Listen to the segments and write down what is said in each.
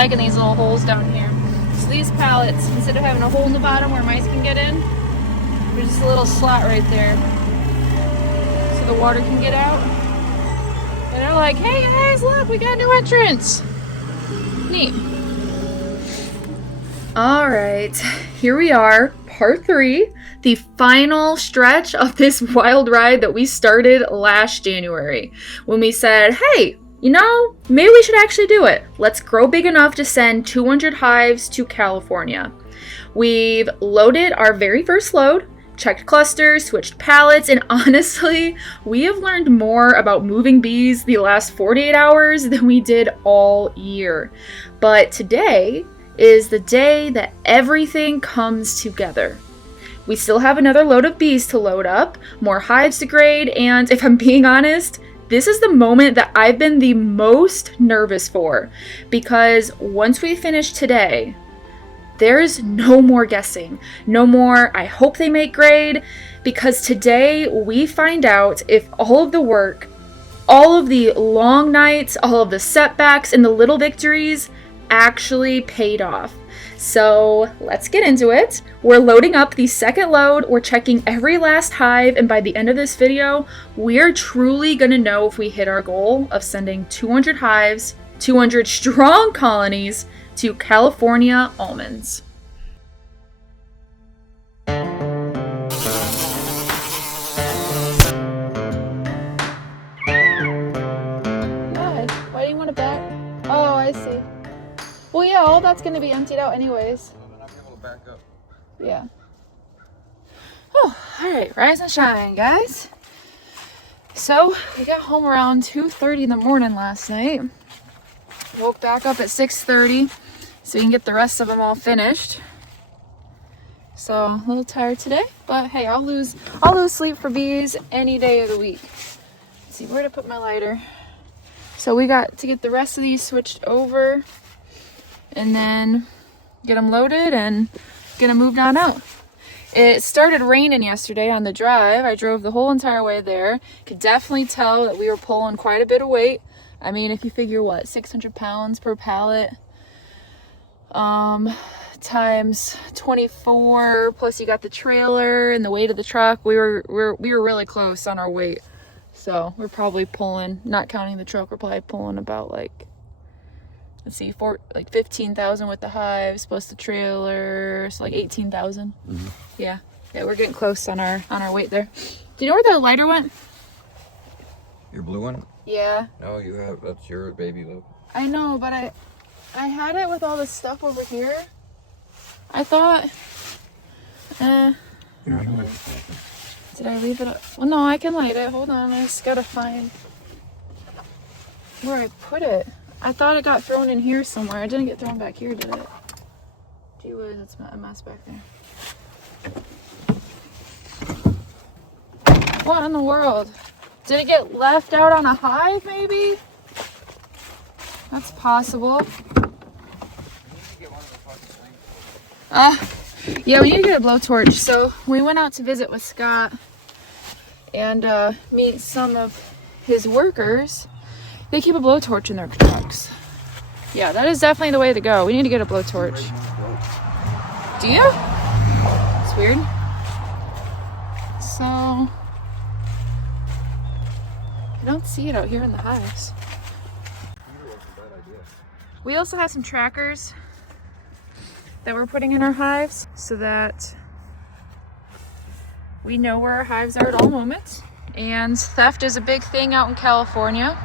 liking these little holes down here. So these pallets, instead of having a hole in the bottom where mice can get in, there's just a little slot right there so the water can get out. And they're like, hey guys, look, we got a new entrance. Neat. All right, here we are, part 3, the final stretch of this wild ride that we started last January when we said, hey, you know, maybe we should actually do it. Let's grow big enough to send 200 hives to California. We've loaded our very first load, checked clusters, switched pallets, and honestly, we have learned more about moving bees the last 48 hours than we did all year. But today is the day that everything comes together. We still have another load of bees to load up, more hives to grade, and if I'm being honest, this is the moment that I've been the most nervous for, because once we finish today, there's no more guessing, no more I hope they make grade, because today we find out if all of the work, all of the long nights, all of the setbacks and the little victories actually paid off. So let's get into it. We're loading up the second load, we're checking every last hive, and by the end of this video, we're truly gonna know if we hit our goal of sending 200 hives, 200 strong colonies to California almonds. Why do you want to back? Oh, I see. Well, yeah, all that's going to be emptied out anyways. I'm not able to back up. Yeah. Oh, all right. Rise and shine, guys. So, we got home around 2:30 in the morning last night. Woke back up at 6:30 so we can get the rest of them all finished. So, a little tired today, but hey, I'll lose sleep for bees any day of the week. Let's see, where to put my lighter? So, we got to get the rest of these switched over and then get them loaded and get them moved on out. It started raining yesterday on the drive. I drove the whole entire way there. Could definitely tell that we were pulling quite a bit of weight. I mean, if you figure what, 600 pounds per pallet, times 24, plus you got the trailer and the weight of the truck, we were really close on our weight. So we're probably pulling, not counting the truck, we're probably pulling about like, let's see, 15,000 with the hives plus the trailer, so like 18,000. Mm-hmm. Yeah, we're getting close on our weight there. Do you know where the lighter went? Your blue one? Yeah. No, you have. That's your baby load. I know, but I had it with all this stuff over here. I thought. Did I leave it up? Well, no, I can light it. Hold on, I just gotta find where I put it. I thought it got thrown in here somewhere. It didn't get thrown back here, did it? Gee whiz, it's a mess back there. What in the world? Did it get left out on a hive, maybe? That's possible. Yeah, we need to get a blowtorch. So we went out to visit with Scott and meet some of his workers. They keep a blowtorch in their trucks. Yeah, that is definitely the way to go. We need to get a blowtorch. Do you? It's weird. So, I don't see it out here in the hives. We also have some trackers that we're putting in our hives so that we know where our hives are at all moments. And theft is a big thing out in California.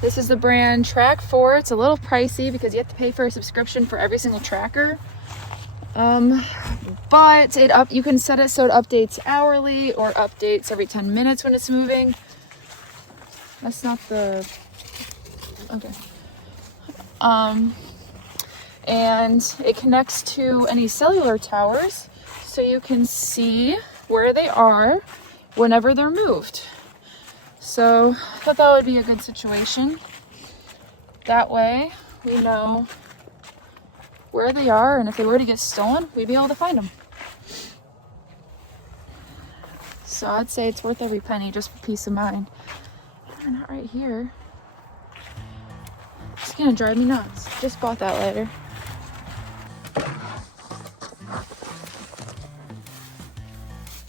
This is the brand Track 4. It's a little pricey because you have to pay for a subscription for every single tracker. But you can set it so it updates hourly or updates every 10 minutes when it's moving. That's not the... Okay. And it connects to any cellular towers so you can see where they are whenever they're moved. So I thought that would be a good situation. That way we know where they are, and if they were to get stolen, we'd be able to find them. So I'd say it's worth every penny just for peace of mind. They're not right here. It's gonna drive me nuts. Just bought that lighter.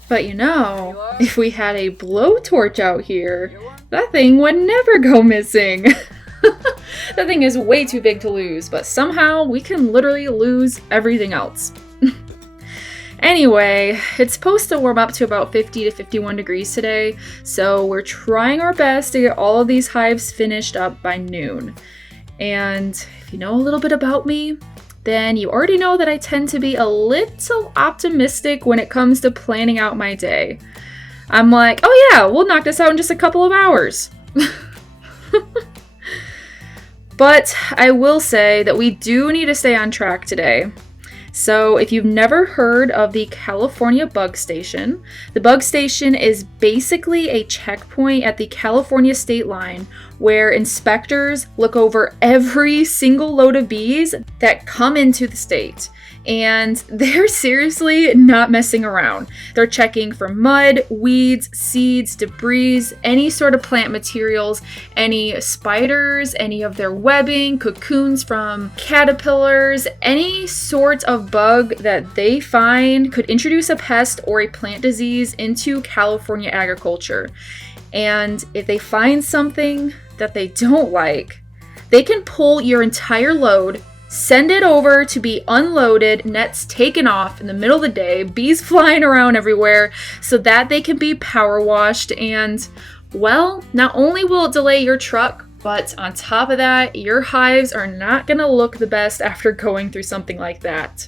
But you know, if we had a blowtorch out here, that thing would never go missing. That thing is way too big to lose, but somehow we can literally lose everything else. Anyway, it's supposed to warm up to about 50 to 51 degrees today, so we're trying our best to get all of these hives finished up by noon. And if you know a little bit about me, then you already know that I tend to be a little optimistic when it comes to planning out my day. I'm like, oh yeah, we'll knock this out in just a couple of hours. But I will say that we do need to stay on track today. So if you've never heard of the California Bug Station, the Bug Station is basically a checkpoint at the California state line where inspectors look over every single load of bees that come into the state. And they're seriously not messing around. They're checking for mud, weeds, seeds, debris, any sort of plant materials, any spiders, any of their webbing, cocoons from caterpillars, any sort of bug that they find could introduce a pest or a plant disease into California agriculture. And if they find something that they don't like, they can pull your entire load, send it over to be unloaded, nets taken off in the middle of the day, bees flying around everywhere, so that they can be power washed. And, well, not only will it delay your truck, but on top of that, your hives are not going to look the best after going through something like that.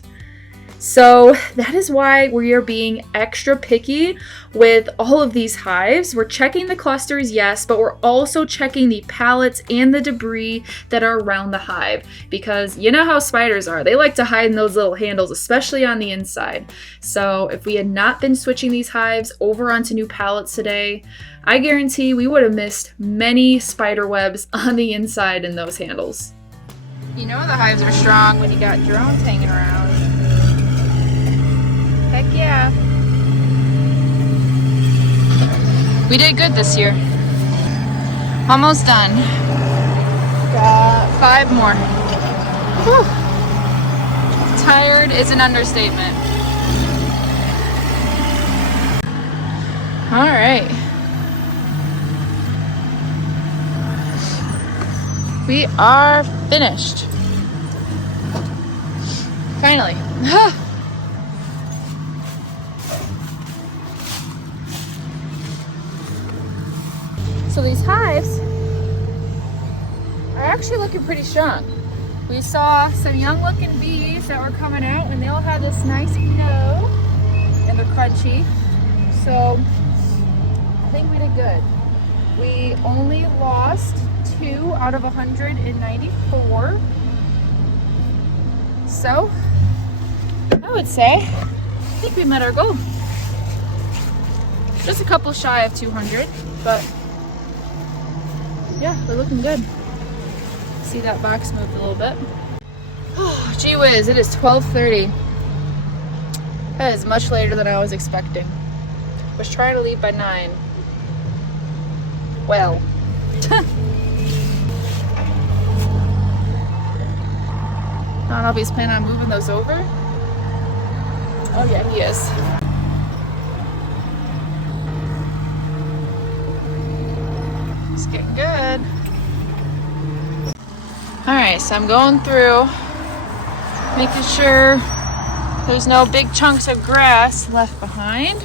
So that is why we are being extra picky with all of these hives. We're checking the clusters, yes, but we're also checking the pallets and the debris that are around the hive, because you know how spiders are. They like to hide in those little handles, especially on the inside. So if we had not been switching these hives over onto new pallets today, I guarantee we would have missed many spider webs on the inside in those handles. You know the hives are strong when you got drones hanging around. Heck yeah. We did good this year. Almost done. Got 5 more. Whew. Tired is an understatement. All right. We are finished. Finally. So these hives are actually looking pretty strong. We saw some young looking bees that were coming out and they all had this nice glow and they're crunchy. So I think we did good. We only lost 2 out of 194. So I would say I think we met our goal. Just a couple shy of 200, but yeah, we're looking good. See that box moved a little bit. Oh, gee whiz, it is 12:30. That is much later than I was expecting. Was trying to leave by 9. Well. I don't know if he's planning on moving those over. Oh yeah, he is. It's getting good. Alright, so I'm going through, making sure there's no big chunks of grass left behind.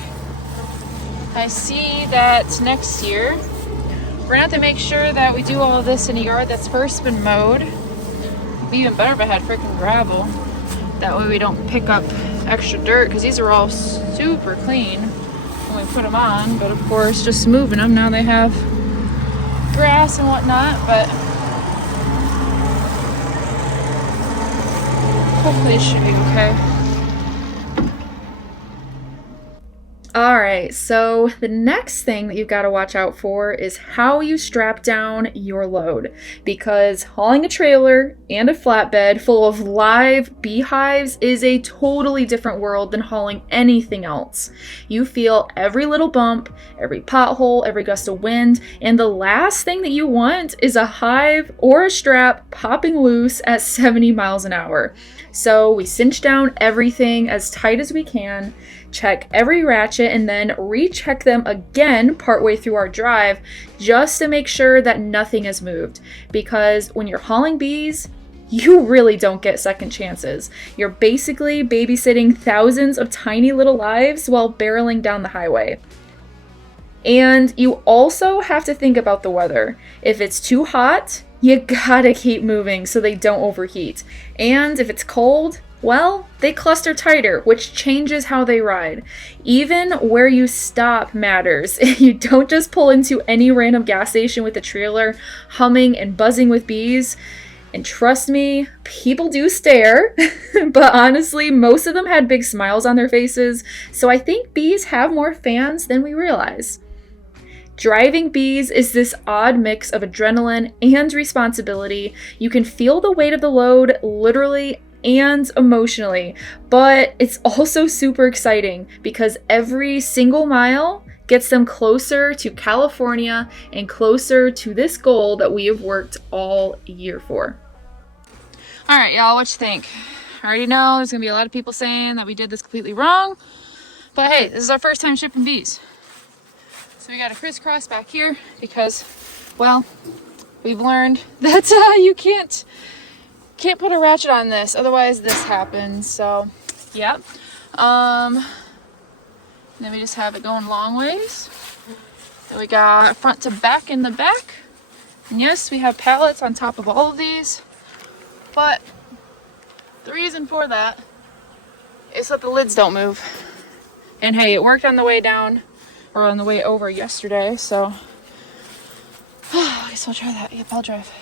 I see that next year we're gonna have to make sure that we do all of this in a yard that's first been mowed. It'd be even better if I had freaking gravel. That way we don't pick up extra dirt, because these are all super clean when we put them on. But of course, just moving them, now they have grass and whatnot, but hopefully it should be okay. All right, so the next thing that you've got to watch out for is how you strap down your load, because hauling a trailer and a flatbed full of live beehives is a totally different world than hauling anything else. You feel every little bump, every pothole, every gust of wind, and the last thing that you want is a hive or a strap popping loose at 70 miles an hour. So we cinch down everything as tight as we can, check every ratchet, and then recheck them again partway through our drive just to make sure that nothing has moved. Because when you're hauling bees, you really don't get second chances. You're basically babysitting thousands of tiny little lives while barreling down the highway. And you also have to think about the weather. If it's too hot, you gotta keep moving so they don't overheat. And if it's cold, well, they cluster tighter, which changes how they ride. Even where you stop matters. You don't just pull into any random gas station with a trailer humming and buzzing with bees. And trust me, people do stare, but honestly, most of them had big smiles on their faces, so I think bees have more fans than we realize. Driving bees is this odd mix of adrenaline and responsibility. You can feel the weight of the load literally and emotionally, but it's also super exciting because every single mile gets them closer to California and closer to this goal that we have worked all year for. All right, y'all, what you think? I already know there's gonna be a lot of people saying that we did this completely wrong, but hey, this is our first time shipping bees. So we got a crisscross back here because, well, we've learned that you can't put a ratchet on this, otherwise this happens. So, yeah. Then we just have it going long ways. Then we got front to back in the back. And yes, we have pallets on top of all of these. But the reason for that is that the lids don't move. And hey, it worked on the way down or on the way over yesterday, so I guess I'll try that. Yep, I'll drive.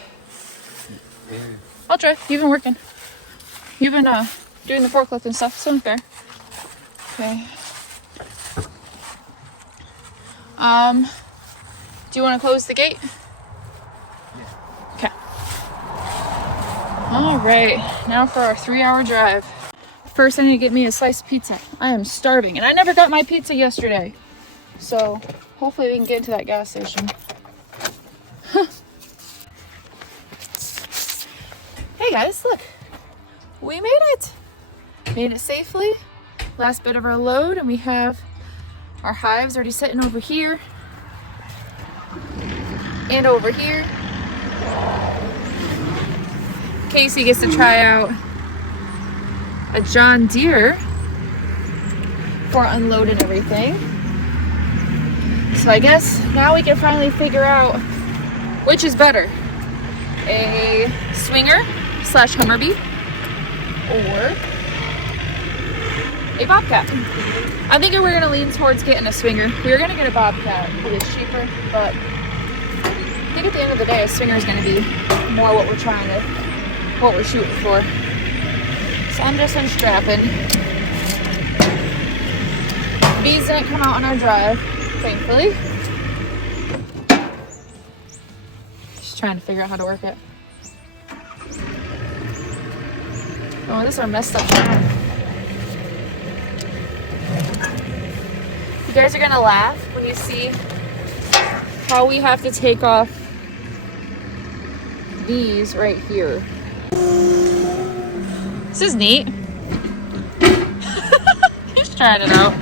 I'll drive. You've been working. You've been doing the forklift and stuff, so fair. Okay. Do you want to close the gate? Okay. All right, now for our 3-hour drive. First, I need to get me a slice of pizza. I am starving, and I never got my pizza yesterday. So, hopefully we can get into that gas station. Hey guys, look. We made it. Made it safely. Last bit of our load, and we have our hives already sitting over here. And over here. Casey gets to try out a John Deere for unloading everything. So I guess now we can finally figure out which is better, a Swinger / Hummerbee or a Bobcat. I think we're gonna lean towards getting a Swinger. We were gonna get a Bobcat because it's cheaper, but I think at the end of the day, a Swinger is gonna be more what we're shooting for. So I'm just unstrapping. Bees didn't come out on our drive, thankfully. Just trying to figure out how to work it. Oh, this is our messed up job. You guys are gonna laugh when you see how we have to take off these right here. This is neat. Just trying it out.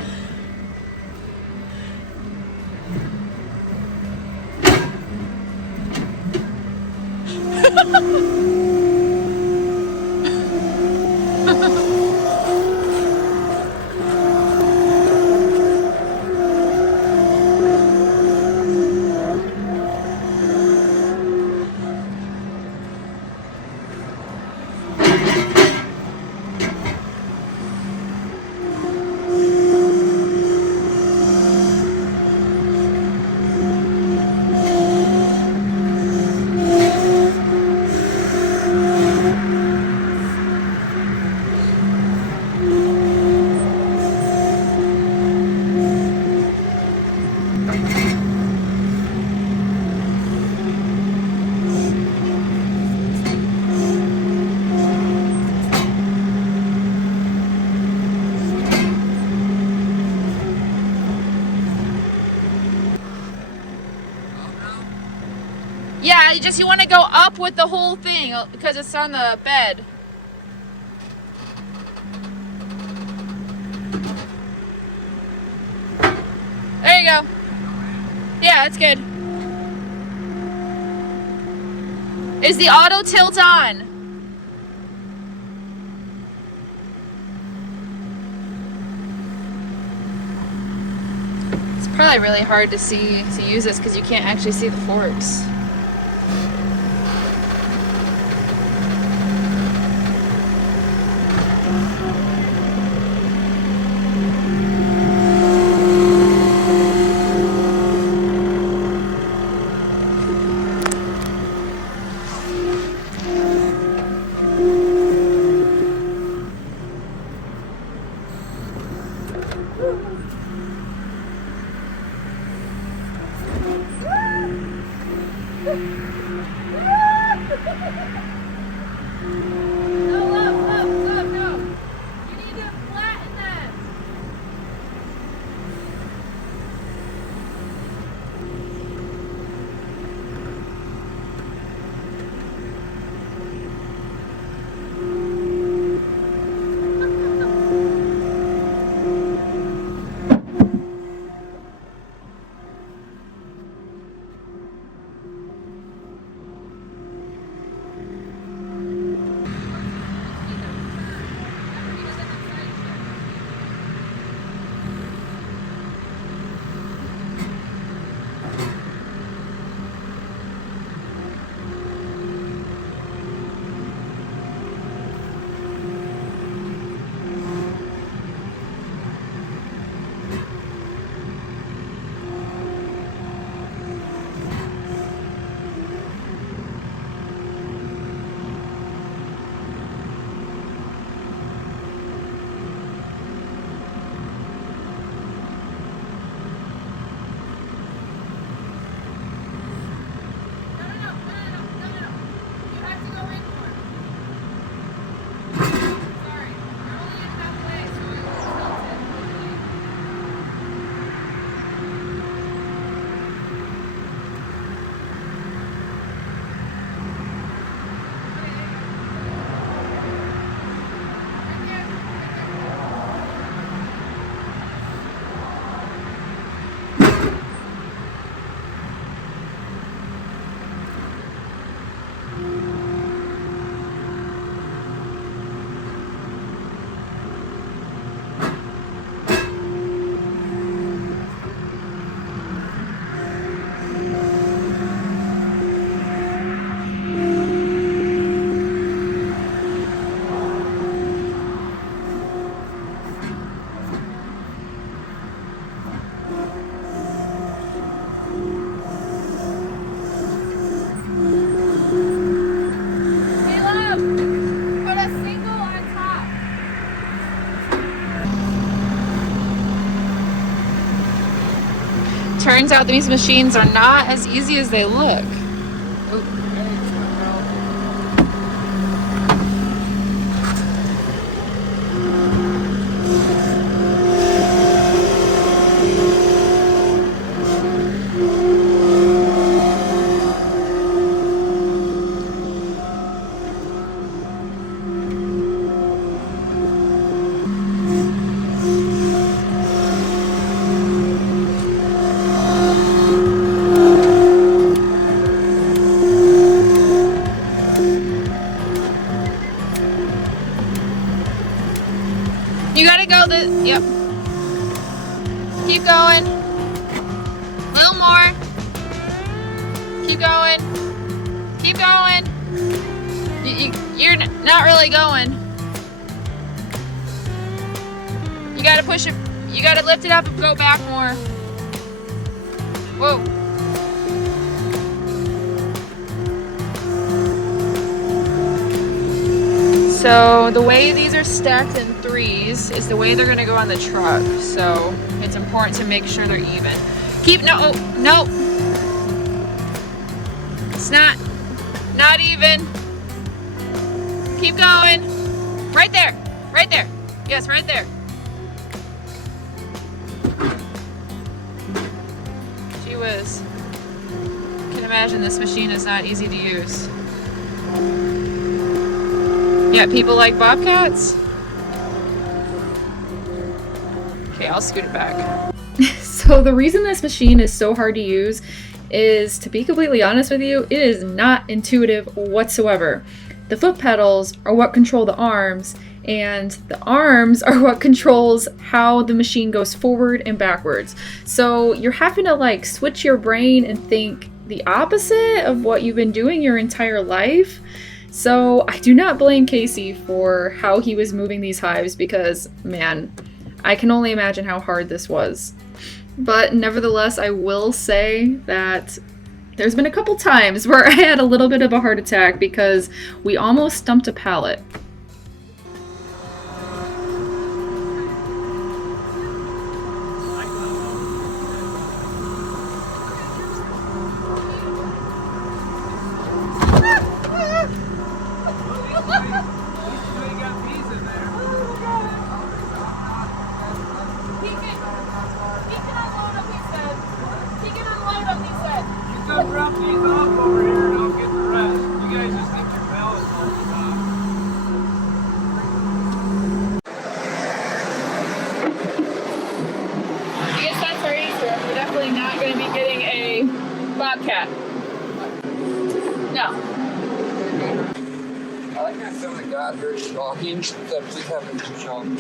Yeah, you want to go up with the whole thing because it's on the bed. There you go. Yeah, it's good. Is the auto tilt on? It's probably really hard to use this because you can't actually see the forks. Turns out these machines are not as easy as they look. You gotta go yep. Keep going. A little more. Keep going. Keep going. You're not really going. You gotta push it. You gotta lift it up and go back more. Whoa. So the way these are stacked in threes is the way they're gonna go on the truck. So it's important to make sure they're even. No. It's not even. Keep going. Right there. Yes, right there. Gee whiz. Can imagine this machine is not easy to use. Yeah, people like bobcats. Okay, I'll scoot it back. So the reason this machine is so hard to use is, to be completely honest with you, it is not intuitive whatsoever. The foot pedals are what control the arms, and the arms are what controls how the machine goes forward and backwards. So you're having to like switch your brain and think the opposite of what you've been doing your entire life. So I do not blame Casey for how he was moving these hives, because man, I can only imagine how hard this was. But nevertheless, I will say that there's been a couple times where I had a little bit of a heart attack because we almost stumped a pallet. Drop these off over here and I'll get the rest. You guys just get your pallets loaded up. I guess that's our answer. We're definitely not going to be getting a bobcat. No. I like that some of the guys very shocking, except we haven't too shocking.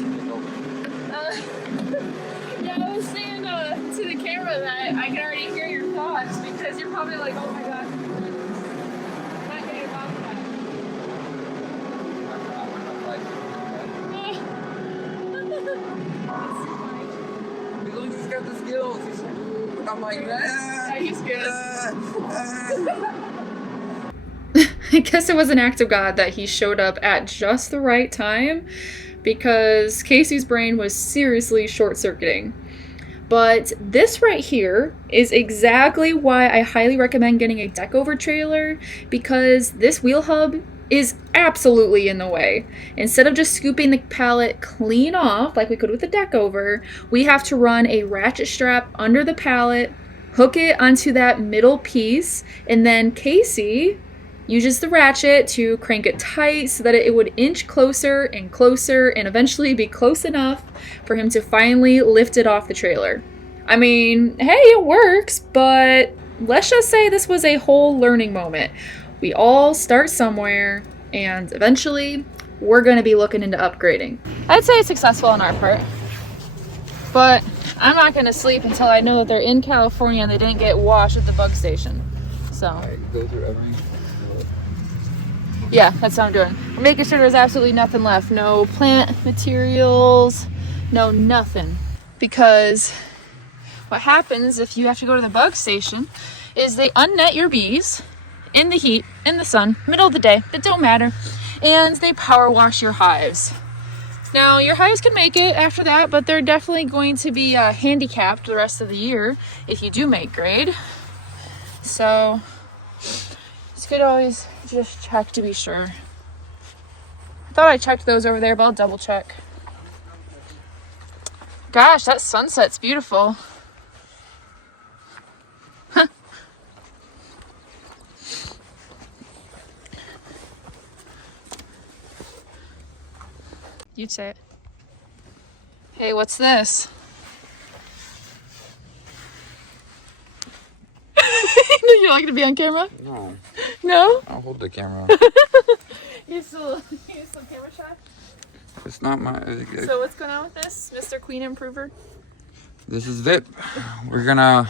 Yeah, I was saying to the camera that I can already hear your thoughts, because you're probably like, oh my god, I'm not getting a bobcat. That's so funny. He's got the skills. I'm like, Yeah, he's good. I guess it was an act of God that he showed up at just the right time, because Casey's brain was seriously short-circuiting. But this right here is exactly why I highly recommend getting a deck over trailer, because this wheel hub is absolutely in the way. Instead of just scooping the pallet clean off like we could with the deck over, we have to run a ratchet strap under the pallet, hook it onto that middle piece, and then Casey uses the ratchet to crank it tight so that it would inch closer and closer and eventually be close enough for him to finally lift it off the trailer. I mean, hey, it works, but let's just say this was a whole learning moment. We all start somewhere, and eventually we're going to be looking into upgrading. I'd say it's successful on our part, but I'm not going to sleep until I know that they're in California and they didn't get washed at the bug station. So go through everything. yeah, that's what I'm doing. We're making sure there's absolutely nothing left. No plant materials, no nothing. Because what happens if you have to go to the bug station is they unnet your bees in the heat, in the sun, middle of the day, it don't matter. And they power wash your hives. Now, your hives can make it after that, but they're definitely going to be handicapped the rest of the year if you do make grade. So you could always just check to be sure. I thought I checked those over there, but I'll double check. Gosh, that sunset's beautiful. Huh. You'd say it. Hey, what's this? You're not gonna be on camera? No, No? I'll hold the camera. You're still camera shy? It's not my. So what's going on with this, Mr. Queen Improver? This is VIP. We're gonna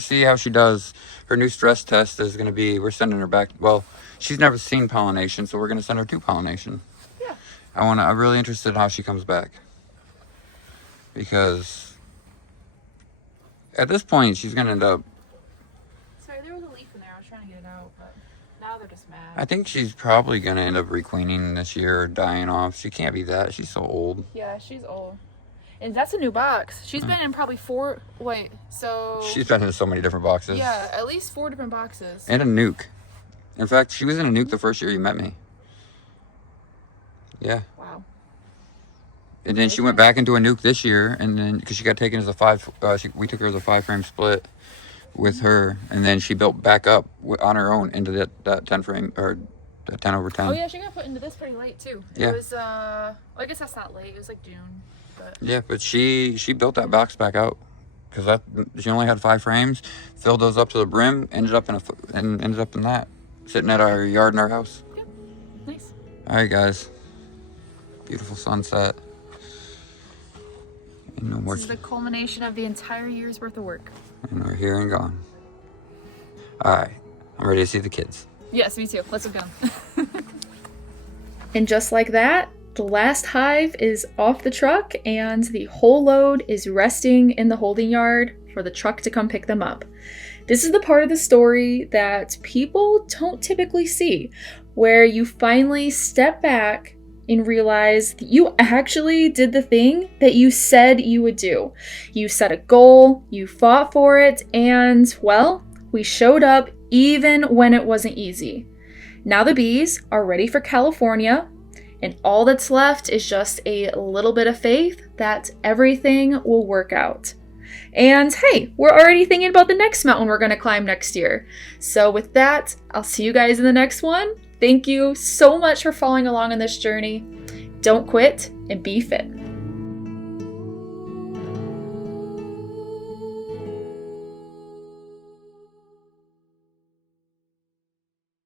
see how she does. Her new stress test is gonna be. We're sending her back. Well, she's never seen pollination, so we're gonna send her to pollination. Yeah. I'm really interested in how she comes back, because at this point she's gonna end up. Sorry, there was a leaf in there. I was trying to get it out, but now they're just mad. I think she's probably gonna end up requeening this year or dying off. She can't be that. She's so old. Yeah, she's old. And that's a new box. She's been in probably She's been in so many different boxes. Yeah, at least 4 different boxes. And a nuke. In fact, she was in a nuke the first year you met me. Yeah. Wow. And then she went back into a nuke this year, and then because she got taken as a 5, we took her as a 5-frame split. with her, and then she built back up on her own into that 10 frame or 10 over 10. Oh yeah, she got put into this pretty late too. Yeah. It was well, I guess that's not late. It was like June. But Yeah, but she built that box back out because she only had 5 frames, filled those up to the brim, ended up in that, sitting at our yard in our house. yeah, nice. All right, guys. Beautiful sunset. And no more. This is the culmination of the entire year's worth of work. And we're here and gone. All right, I'm ready to see the kids. Yes, me too. Let's go. And just like that, the last hive is off the truck and the whole load is resting in the holding yard for the truck to come pick them up. This is the part of the story that people don't typically see, where you finally step back and realize that you actually did the thing that you said you would do. You set a goal, you fought for it, and, well, we showed up even when it wasn't easy. Now the bees are ready for California, and all that's left is just a little bit of faith that everything will work out. And hey, we're already thinking about the next mountain we're going to climb next year. So with that, I'll see you guys in the next one. Thank you so much for following along on this journey. Don't quit and be fit.